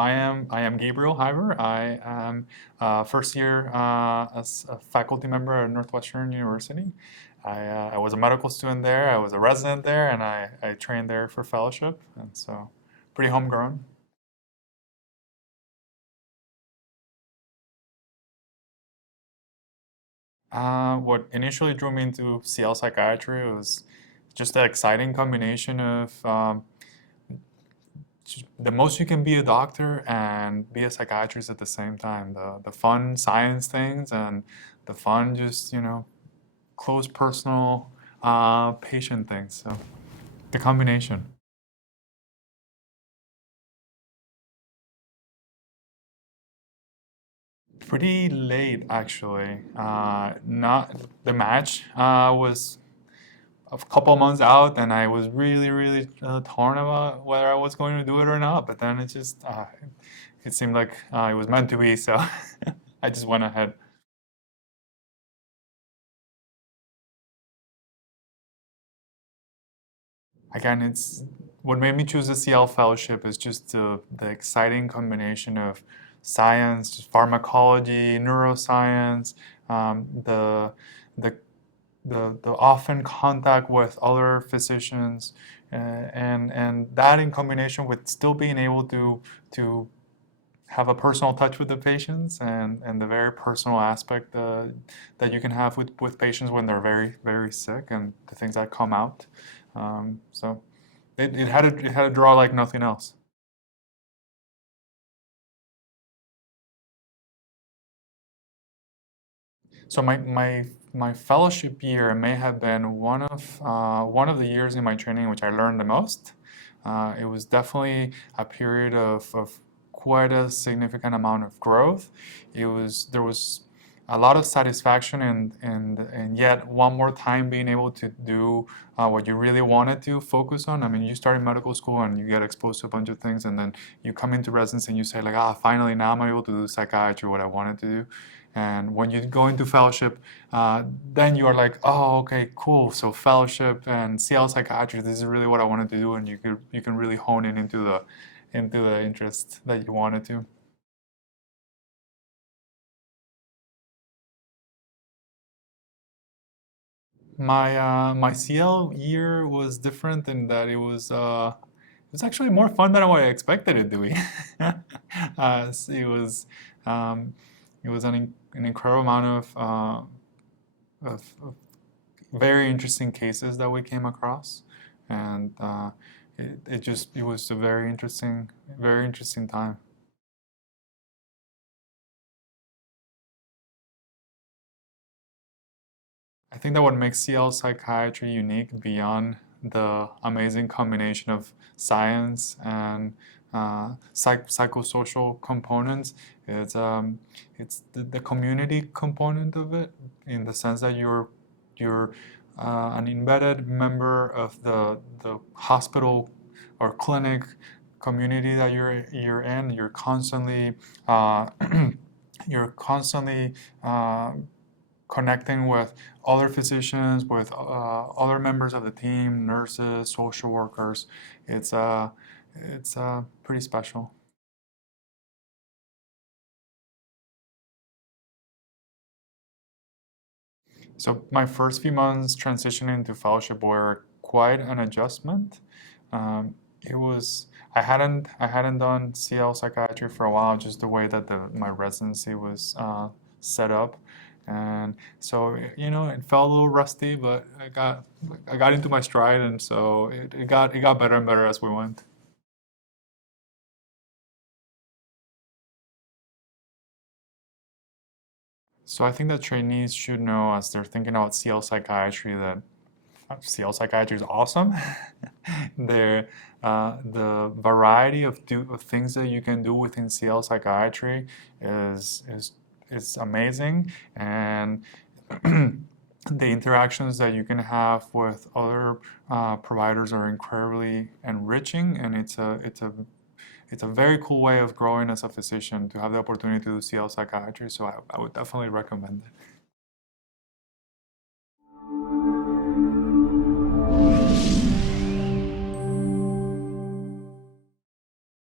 I am Gabriel Heiber. I am first year as a faculty member at Northwestern University. I was a medical student there. I was a resident there, and I trained there for fellowship, and so pretty homegrown. What initially drew me into C-L Psychiatry was just the exciting combination of the most you can be a doctor and be a psychiatrist at the same time. The fun science things and the fun just, close personal patient things. So the combination. Pretty late, actually. Not the match was a couple months out, and I was really, really torn about whether I was going to do it or not. But then it seemed like it was meant to be, so I just went ahead. Again, it's what made me choose the CL fellowship is just the exciting combination of science, just pharmacology, neuroscience, the the the often contact with other physicians, and that in combination with still being able to have a personal touch with the patients and the very personal aspect that you can have with patients when they're very, very sick and the things that come out. So it had a draw like nothing else. So my fellowship year may have been one of the years in my training in which I learned the most. It was definitely a period of quite a significant amount of growth. There was a lot of satisfaction and yet one more time being able to do what you really wanted to focus on. I mean, you start in medical school and you get exposed to a bunch of things, and then you come into residency and you say like, finally now I'm able to do psychiatry, what I wanted to do. And when you go into fellowship, then you are like, oh, okay, cool. So fellowship and CL psychiatry, this is really what I wanted to do, and you can really hone in into the interest that you wanted to. My CL year was different in that it was actually more fun than what I expected it to be. It was um, an incredible amount of very interesting cases that we came across, and it was a very interesting time. I think that what makes CL psychiatry unique beyond the amazing combination of science and psychosocial components it's the community component of it, in the sense that you're an embedded member of the hospital or clinic community that you're in. Uh, you're constantly connecting with other physicians, with other members of the team, nurses, social workers. It's pretty special. So my first few months transitioning to fellowship were quite an adjustment. It was I hadn't done CL psychiatry for a while, just the way that my residency was set up, and so it felt a little rusty, but I got into my stride, and so it got better and better as we went. So I think that trainees should know, as they're thinking about CL psychiatry, that CL psychiatry is awesome. The variety of things that you can do within CL psychiatry is amazing, and the interactions that you can have with other providers are incredibly enriching, and it's a very cool way of growing as a physician to have the opportunity to do CL psychiatry. So I would definitely recommend it.